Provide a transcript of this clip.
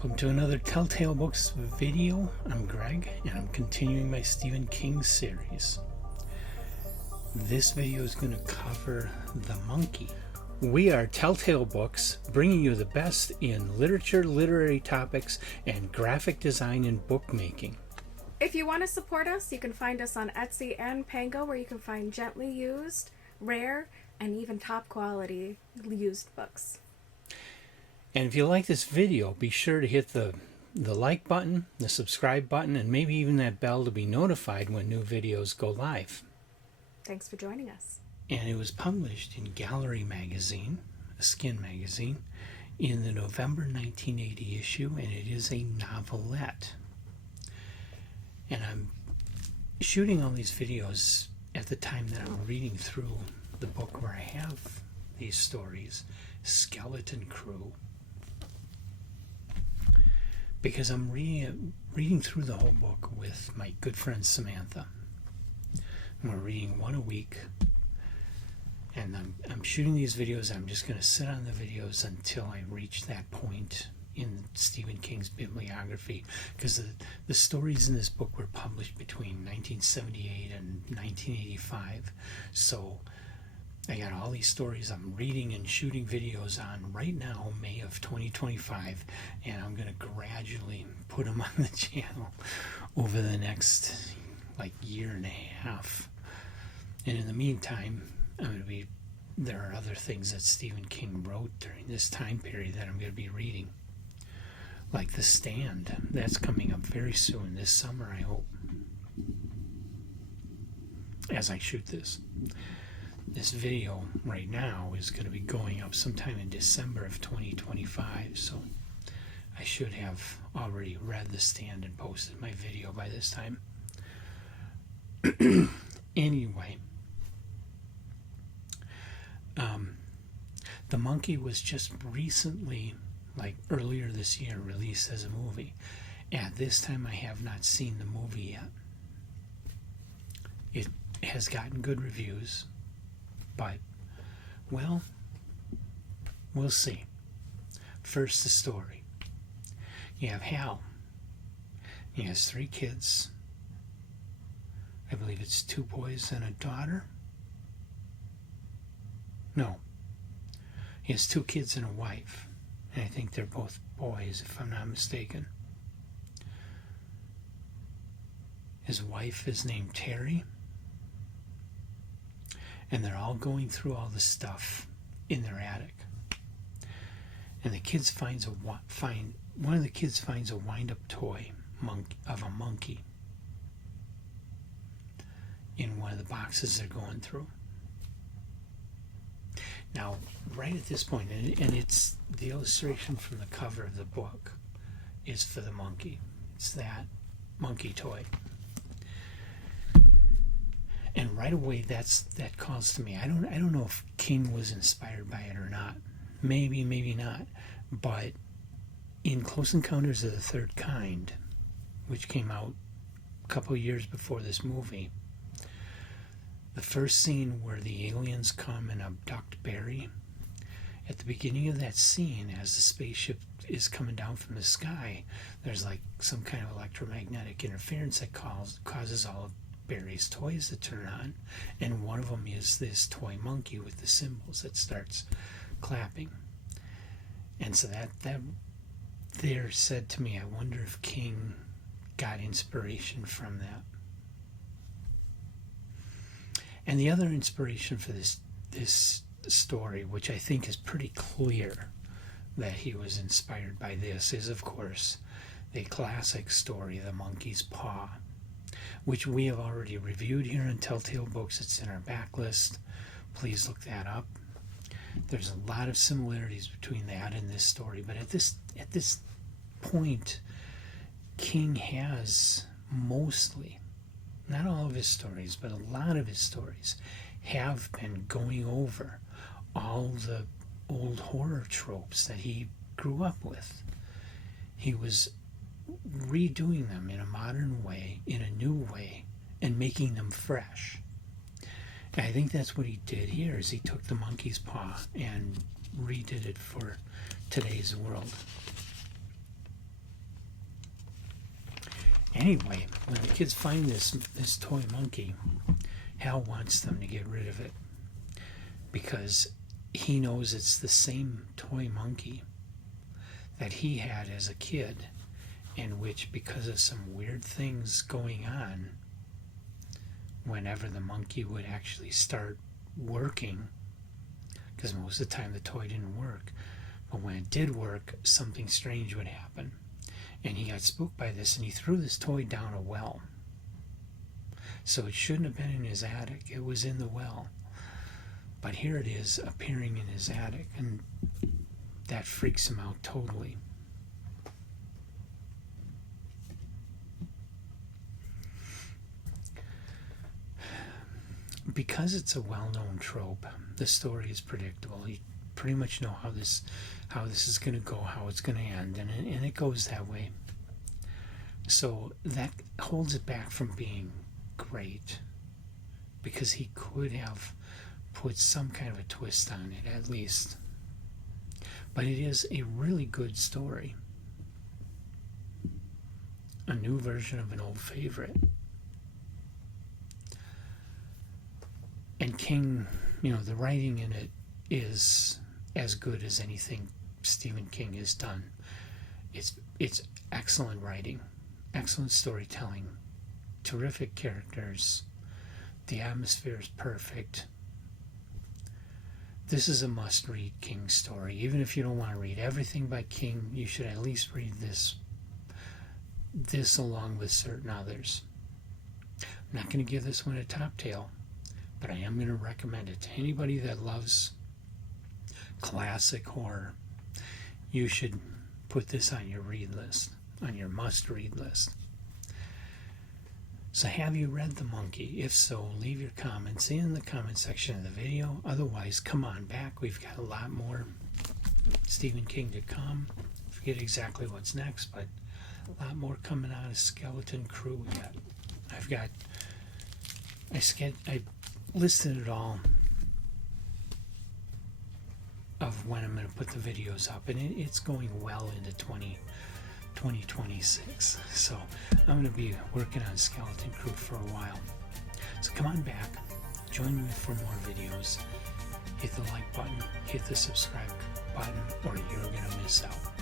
Welcome to another Telltale Books video. I'm Greg, and I'm continuing my Stephen King series. This video is going to cover The Monkey. We are Telltale Books, bringing you the best in literature, literary topics, and graphic design and bookmaking. If you want to support us, you can find us on Etsy and Pango, where you can find gently used, rare, and even top quality used books. And if you like this video, be sure to hit the like button, the subscribe button, and maybe even that bell to be notified when new videos go live. Thanks for joining us. And it was published in Gallery Magazine, a skin magazine, in the November 1980 issue, and it is a novelette. And I'm shooting all these videos at the time that I'm reading through the book where I have these stories, Skeleton Crew, because I'm reading through the whole book with my good friend Samantha. And we're reading one a week, and I'm shooting these videos. I'm just going to sit on the videos until I reach that point in Stephen King's bibliography, because the stories in this book were published between 1978 and 1985. So I got all these stories I'm reading and shooting videos on right now, May of 2025, and I'm going to gradually put them on the channel over the next year and a half. And in the meantime, there are other things that Stephen King wrote during this time period that I'm going to be reading, like The Stand. That's coming up very soon, this summer, I hope, as I shoot this. This video right now is going to be going up sometime in December of 2025, so I should have already read The Stand and posted my video by this time. Anyway, The Monkey was just recently, earlier this year, released as a movie. At this time, I have not seen the movie yet. It has gotten good reviews, but, well, we'll see. First, the story. You have Hal. He has 3 kids. I believe it's 2 boys and a daughter. No. He has 2 kids and a wife. And I think they're both boys, if I'm not mistaken. His wife is named Terry. And they're all going through all the stuff in their attic. And one of the kids finds a wind-up toy of a monkey in one of the boxes they're going through. Now, right at this point, and it's the illustration from the cover of the book is for the monkey. It's that monkey toy. And right away, that calls to me. I don't know if King was inspired by it or not. Maybe not. But in Close Encounters of the Third Kind, which came out a couple of years before this movie, the first scene where the aliens come and abduct Barry, at the beginning of that scene, as the spaceship is coming down from the sky, there's some kind of electromagnetic interference that causes all of Barry's toys to turn on, and one of them is this toy monkey with the cymbals that starts clapping. And so that there said to me, I wonder if King got inspiration from that. And the other inspiration for this story, which I think is pretty clear that he was inspired by this, is of course the classic story, The Monkey's Paw, which we have already reviewed here on Telltale Books. It's in our backlist. Please look that up. There's a lot of similarities between that and this story, but at this point, King has mostly, not all of his stories, but a lot of his stories have been going over all the old horror tropes that he grew up with. He was redoing them in a modern way, in a new way, and making them fresh. And I think that's what he did here, is he took The Monkey's Paw and redid it for today's world. Anyway, when the kids find this toy monkey, Hal wants them to get rid of it because he knows it's the same toy monkey that he had as a kid, in which, because of some weird things going on, whenever the monkey would actually start working, because most of the time the toy didn't work, but when it did work, something strange would happen. And he got spooked by this, and he threw this toy down a well. So it shouldn't have been in his attic. It was in the well. But here it is appearing in his attic, and that freaks him out totally. Because it's a well-known trope, the story is predictable. You pretty much know how this is going to go, how it's going to end, and it goes that way. So that holds it back from being great, because he could have put some kind of a twist on it, at least. But it is a really good story. A new version of an old favorite. And King, the writing in it is as good as anything Stephen King has done. It's excellent writing, excellent storytelling, terrific characters. The atmosphere is perfect. This is a must-read King story. Even if you don't want to read everything by King, you should at least read this along with certain others. I'm not going to give this one a top tail, but I am going to recommend it to anybody that loves classic horror. You should put this on your read list, on your must-read list. So have you read The Monkey? If so, leave your comments in the comment section of the video. Otherwise, come on back. We've got a lot more Stephen King to come. I forget exactly what's next, but a lot more coming out of Skeleton Crew yet. I listed it all of when I'm going to put the videos up, and it's going well into 2026. So I'm going to be working on Skeleton Crew for a while. So come on back, join me for more videos. Hit the like button, hit the subscribe button, or you're going to miss out.